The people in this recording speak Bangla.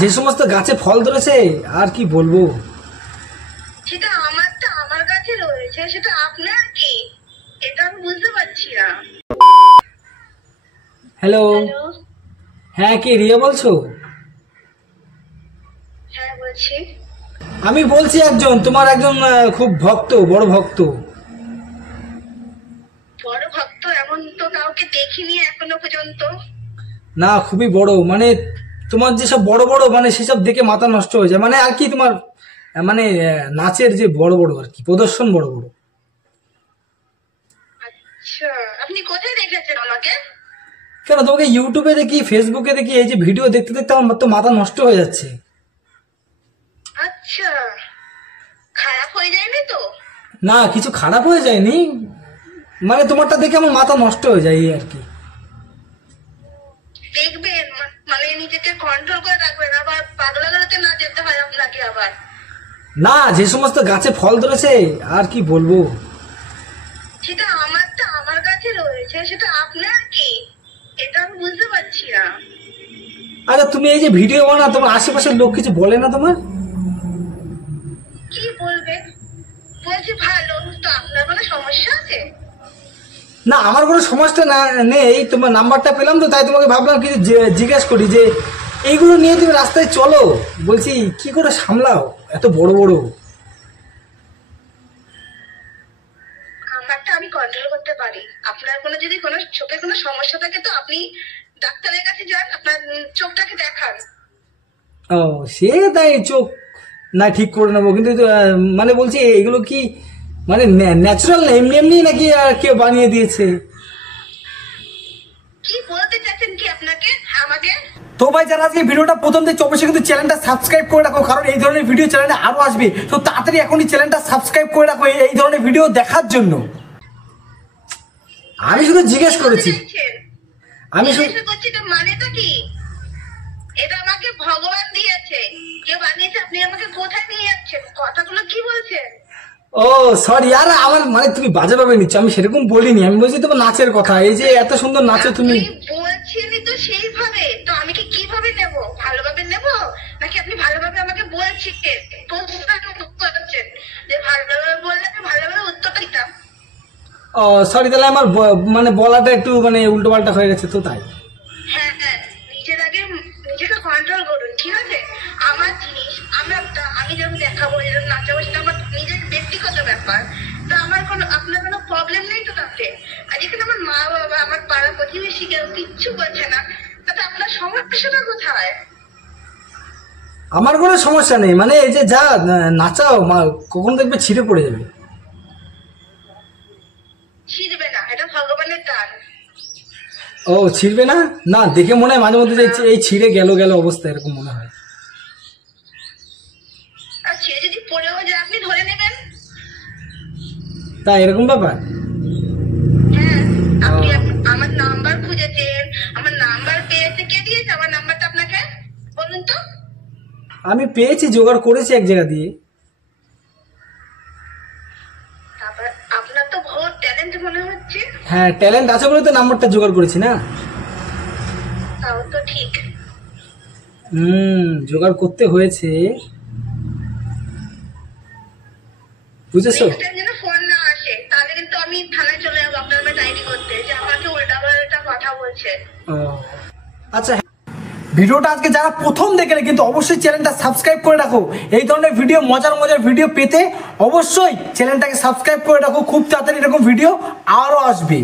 যে সমস্ত গাছে ফল ধরেছে আর কি বলবো। সেটা আমার কাছে রয়েছে, সেটা আপনার কি? এটা আমি বুঝতে পারছি না। হ্যালো, হ্যাঁ কে রিয়া বলছো? হ্যাঁ বলছি। আমি বলছি একজন তোমার একজন খুব ভক্ত, বড় ভক্ত। বড় ভক্ত? এমন তো কাউকে দেখিনি এখনো পর্যন্ত। না খুবই বড়, মানে তোমার যেসব বড় বড় মানে সেসব দেখে মাথা নষ্ট হয়ে যায়, মানে আর কি তোমার মানে নাচের যে বড় বড় আর কি প্রদর্শন বড় বড়। আচ্ছা, আপনি কোথায় দেখেছেন আমাকে? কেন তোমাকে ইউটিউবে দেখি, ফেসবুকে দেখি, এই যে ভিডিও দেখতে দেখতে আমার তো মাথা নষ্ট হয়ে যাচ্ছে। আচ্ছা, খারাপ হয়ে যায়নি তো? না কিছু খারাপ হয়ে যায়নি, মানে তোমারটা দেখে আমার মাথা নষ্ট হয়ে যায় এই আর কি। দেখবেন, মানে নিজেকে কন্ট্রোল করে রাখবেন, আবার পাগলাগারোতে না যেতে হয় আপনাকে আবার। না যে সমস্ত গাছে ফল ধরেছে আর কি বলবো। সেটা আমার কাছে রয়েছে, সেটা আপনার কি? এটা আমি বুঝতে পারছি না। আচ্ছা তুমি এই যে ভিডিও বানাও, তোমার আশেপাশের লোক কিছু বলে না তোমার? কি বলবে? বলছি ভালো তো, আপনার কোনো সমস্যা আছে? না আমার কোনো সমস্যা না নেই, তোমার নাম্বারটা পেলাম তো তাই তোমাকে ভাবলাম কিছু জিজ্ঞেস করি যে এইগুলো নিয়ে তুমি রাস্তায় চলো, বলছি কি করে সামলাও এত বড় বড়। আমারটা আমি কন্ট্রোল করতে পারি। আপনার যদি কোনো চোখে কোনো সমস্যা থাকে তো আপনি ডাক্তারের কাছে যান, আপনার চোখটাকে দেখান। ও সে তাই চোখ না ঠিক করে নেবো, কিন্তু মানে বলছি এগুলো কি মানে ন্যাচারাল না এমনি এমনি নাকি কেউ বানিয়ে দিয়েছে? কি বলতে চাচ্ছেন কি আপনাকে আমাকে? তো ভাই যারা আজকে ভিডিওটা প্রথম থেকে অবশ্যই কিন্তু চ্যানেলটা সাবস্ক্রাইব করে রাখো, কারণ এই ধরনের ভিডিও চ্যানেলে আরো আসবে। তো তাড়াতাড়ি এখনই চ্যানেলটা সাবস্ক্রাইব করে রাখো এই ধরনের ভিডিও দেখার জন্য। আমি শুধু জিজ্ঞেস করেছি, আমি শুধু করছি, তো মানেটা কি? এটা আমাকে ভগবান দিয়েছে, কে বানিয়েছে? আপনি আমাকে কোথায় নিয়ে যাচ্ছেন? কথাগুলো কি বলছেন? ও সরি আর আমার মানে তুমি বাজে ভাবে নিচ্ছ, আমি সেরকম বলিনি, আমি বলছি তোমার নাচের কথা, এই যে এত সুন্দর নাচো তুমি। বলছেনই তো সেইভাবে, তো আমি কি কিভাবে নেব? ভালোভাবে নেব নাকি আপনি ভালোভাবে আমাকে বলছেন যে ভালোভাবে বললে আমি ভালোভাবে উত্তরটা দিতাম? ও সরি, তাহলে আমার মানে বলাটা একটু মানে উল্টো পাল্টা হয়ে গেছে তো তাই। হ্যাঁ হ্যাঁ, নিজেকে কন্ট্রোল করুন, ঠিক আছে? আমার জিনিস আমি যখন দেখাবো, যেরকম নাচাবো, সেটা আমার নিজের ব্যক্তিগত ব্যাপার। তো আপনার কোনো প্রবলেম নেই তো তাতে? আর যেখানে আমার মা বাবা, আমার পাড়া প্রতিবেশী কেউ কিচ্ছু বলছে না, তাতে আপনার সমস্যাটা কোথায়? আমার কোনো সমস্যা নেই, মানে এই যে যা নাচাও কখন দেখবে ছিঁড়ে পড়ে যাবে। ছিড়বে না, এটা ভগবানের দান। ও ছিঁড়বে না? না দেখে মনে হয় মাঝে মধ্যে যে এই ছিঁড়ে গেল গেল অবস্থা এরকম মনে হয়। আর সে যদি পড়েও যায় আপনি ধরে নেবেন। তা এরকম ব্যাপার? হ্যাঁ, আপনি আমার নাম্বার খুঁজেছেন, আমার নাম্বার পেয়েছে, কে দিয়েছে আমার নাম্বারটা আপনাকে বলুন তো? আমি পেয়েছি, জোগাড় করেছি এক জায়গা দিয়ে। তারপর আপনার তো বহুত ট্যালেন্ট মনে হচ্ছে। হ্যাঁ ট্যালেন্ট আছে বলে তো নাম্বারটা জোগাড় করেছি না। তাও তো ঠিক। জোগাড় করতে হয়েছে, বুঝেছো? নেক্সট টাইম যেন ফোন না আসে, তাহলে কিন্তু আমি থানায় চলে যাবো আপনার নামে ডায়েরি করতে, যে আমাকে উল্টাপাল্টা কথা বলছে। আচ্ছা ভিডিওটা আজকে যারা প্রথম দেখলে কিন্তু অবশ্যই চ্যানেলটা সাবস্ক্রাইব করে রাখো, এই ধরনের ভিডিও মজার মজার ভিডিও পেতে অবশ্যই চ্যানেলটাকে সাবস্ক্রাইব করে রাখো, খুব তাড়াতাড়ি এরকম ভিডিও আরো আসবে।